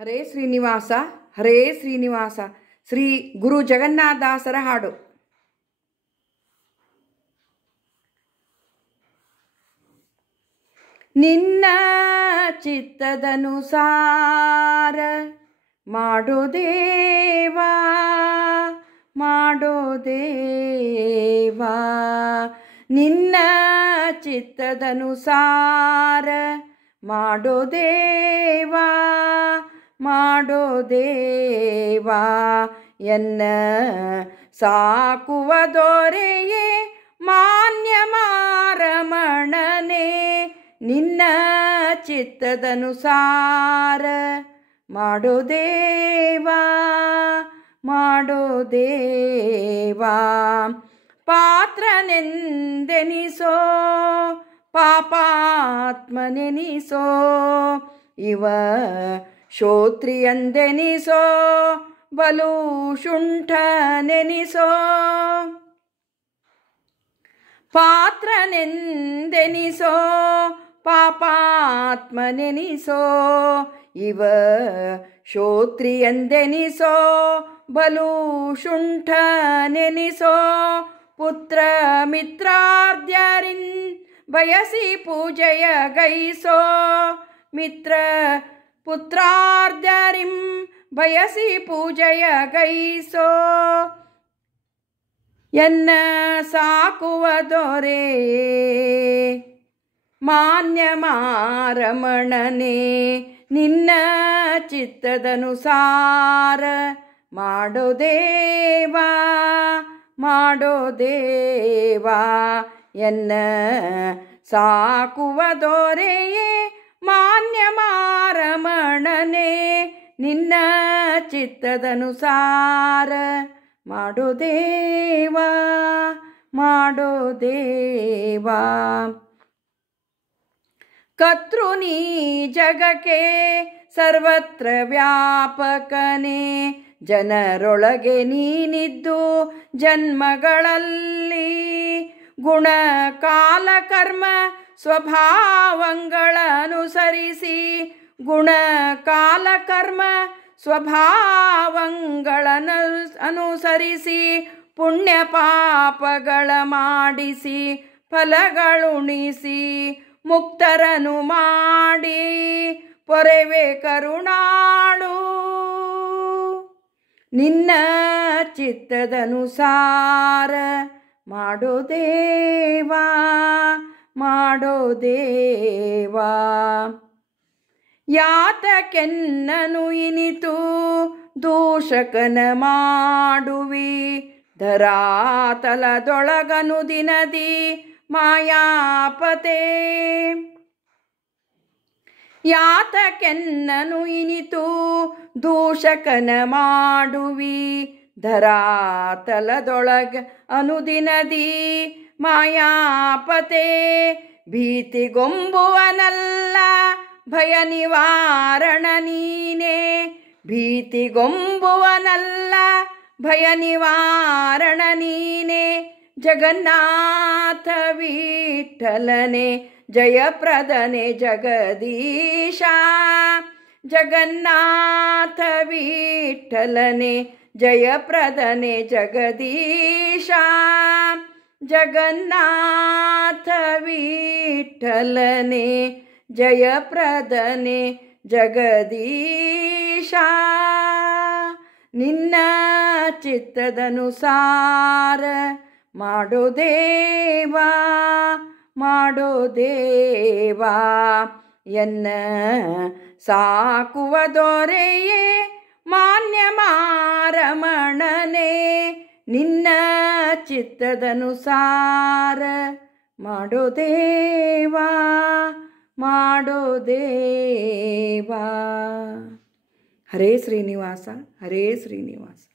ಹರೇ ಶ್ರೀನಿವಾಸ ಹರೇ ಶ್ರೀನಿವಾಸ. ಶ್ರೀ ಗುರು ಜಗನ್ನಾಥದಾಸರ ಹಾಡು. ನಿನ್ನ ಚಿತ್ತದನುಸಾರ ಮಾಡೋ ದೇವಾ ಮಾಡೋ ದೇವಾ, ನಿನ್ನ ಚಿತ್ತದನುಸಾರ ಮಾಡೋ ದೇವಾ ಮಾಡೋ ದೇವಾ. ಎನ್ನ ಸಾಕುವ ದೊರೆಯೇ ಮಾನ್ಯ ಮಾರಮಣನೆ, ನಿನ್ನ ಚಿತ್ತದನುಸಾರ ಮಾಡೋ ದೇವಾ ಮಾಡೋ ದೇವಾ. ಪಾತ್ರನೆಂದೆನಿಸೋ ಪಾಪಾತ್ಮನೆನಿಸೋ, ಇವ ಶ್ರೋತ್ರಿಯಂದೆನಿಸೋ ಬಲು ಶುಂಠನೆನಿಸೋ. ಪಾತ್ರನೆಂದೆನಿಸೋ ಪಾಪಾತ್ಮನೆನಿಸೋ, ಇವ ಶ್ರೋತ್ರಿಯಂದೆನಿಸೋ ಬಲು ಶುಂಠನೆನಿಸೋ. ಪುತ್ರ ಮಿತ್ರಾರ್ಧ್ಯರಿನ್ ಬಯಸಿ ಪೂಜೆಯ ಗೈಸೋ, ಮಿತ್ರ ಪುತ್ರಾರ್ಧ್ಯರಿಂ ಬಯಸಿ ಪೂಜೆಯ ಗೈಸೋ. ಎನ್ನ ಸಾಕುವ ದೊರೆ ಮಾನ್ಯ ಮಾರಮಣನೆ, ನಿನ್ನ ಚಿತ್ತದನುಸಾರ ಮಾಡೋ ದೇವಾ ಮಾಡೋ ದೇವಾ. ಎನ್ನ ಸಾಕುವ ದೊರೆಯೇ ಮಾನ್ಯ ಮಾರಮಣನೆ, ನಿನ್ನ ಚಿತ್ತದನುಸಾರ ಮಾಡೋ ದೇವಾ ಮಾಡೋ ದೇವಾ. ಕರ್ತೃ ನೀ ಜಗಕ್ಕೆ ಸರ್ವತ್ರ ವ್ಯಾಪಕನೇ, ಜನರೊಳಗೆ ನೀನಿದ್ದು ಜನ್ಮಗಳಲ್ಲಿ ಗುಣ ಕಾಲ ಕರ್ಮ ಸ್ವಭಾವಗಳನುಸರಿಸಿ, ಗುಣ ಕಾಲ ಕರ್ಮ ಸ್ವಭಾವಗಳನ್ನು ಅನುಸರಿಸಿ, ಪುಣ್ಯ ಪಾಪಗಳ ಮಾಡಿಸಿ ಫಲಗಳುಣಿಸಿ, ಮುಕ್ತರನು ಮಾಡಿ ಪೊರೆವೆ ಕರುಣಾಳು. ನಿನ್ನ ಚಿತ್ತದನುಸಾರ ಮಾಡೋ ದೇವಾ ಮಾಡೋ ದೇವಾ. ಯಾತಕೆನ್ನನು ಇನಿತು ದೂಷಕನ ಮಾಡುವಿ, ಧರಾತಲದೊಳಗನು ದಿನದಿ ಮಾಯಾಪತೆ. ಯಾತಕೆನ್ನನು ಇನಿತು ದೂಷಕನ ಮಾಡುವಿ, ಧರಾತಲದೊಳಗ ಅನುದಿನದಿ ಮಾಯಾಪತೆ. ಭೀತಿಗೊಂಬುವನಲ್ಲ ಭಯ ನಿವಾರಣ ನೀನೇ, ಭೀತಿಗೊಂಬುವನಲ್ಲ ಭಯ ನಿವಾರಣ ನೀನೇ. ಜಗನ್ನಾಥ ವಿಠಲನೆ ಜಯಪ್ರದನೆ ಜಗದೀಶ, ಜಗನ್ನಾಥ ವಿಠಲನೆ ಜಯಪ್ರದನೆ ಜಗದೀಶ. ಜಗನ್ನಾಥ ವಿಠಲನೆ ಜಯಪ್ರದನೆ ಜಗದೀಶ. ನಿನ್ನ ಚಿತ್ತದನುಸಾರ ಮಾಡೋ ದೇವಾ ಮಾಡೋ ದೇವಾ. ಎನ್ನ ಸಾಕುವ ದೊರೆಯೇ ಮಾನ್ಯ ಮಾರಮಣನೆ, ನಿನ್ನ ಚಿತ್ತದನುಸಾರ ಮಾಡೋ ದೇವಾ ಮಾಡೋ ದೇವಾ. ಹರೇ ಶ್ರೀನಿವಾಸ ಹರೇ ಶ್ರೀನಿವಾಸ.